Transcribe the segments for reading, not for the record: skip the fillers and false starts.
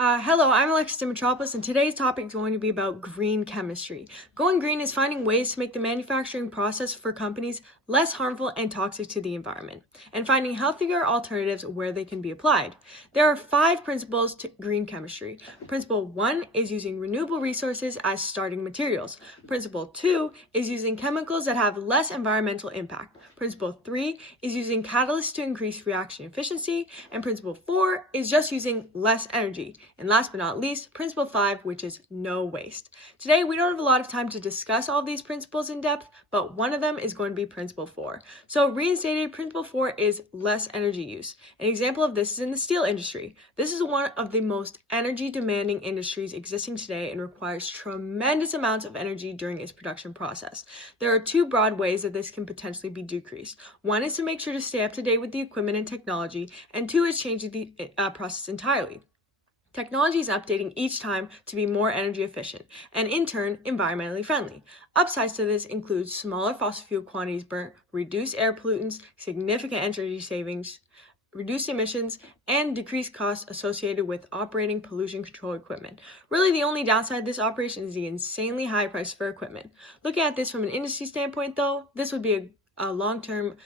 Hello, I'm Alexis Dimitropoulos, and today's topic is going to be about green chemistry. Going green is finding ways to make the manufacturing process for companies less harmful and toxic to the environment, and finding healthier alternatives where they can be applied. There are 5 principles to green chemistry. Principle 1 is using renewable resources as starting materials. Principle 2 is using chemicals that have less environmental impact. Principle 3 is using catalysts to increase reaction efficiency, and Principle 4 is just using less energy. And last but not least, Principle 5, which is no waste. Today, we don't have a lot of time to discuss all these principles in depth, but one of them is going to be Principle 4. So reinstated, Principle 4 is less energy use. An example of this is in the steel industry. This is one of the most energy demanding industries existing today and requires tremendous amounts of energy during its production process. There are 2 broad ways that this can potentially be decreased. One is to make sure to stay up to date with the equipment and technology, and 2 is changing the process entirely. Technology is updating each time to be more energy efficient and, in turn, environmentally friendly. Upsides to this include smaller fossil fuel quantities burnt, reduced air pollutants, significant energy savings, reduced emissions, and decreased costs associated with operating pollution control equipment. Really, the only downside of this operation is the insanely high price for equipment. Looking at this from an industry standpoint, though, this would be a long-term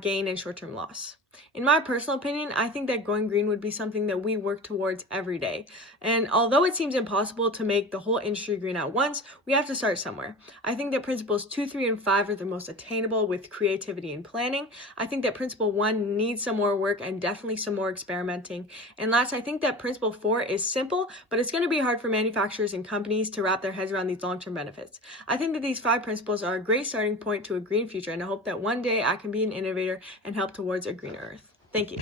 gain and short-term loss. In my personal opinion, I think that going green would be something that we work towards every day. And although it seems impossible to make the whole industry green at once, we have to start somewhere. I think that principles 2, 3, and 5 are the most attainable with creativity and planning. I think that principle 1 needs some more work and definitely some more experimenting. And last, I think that principle 4 is simple, but it's going to be hard for manufacturers and companies to wrap their heads around these long-term benefits. I think that these 5 principles are a great starting point to a green future, and I hope that one day I can be an innovator and help towards a greener Earth. Thank you.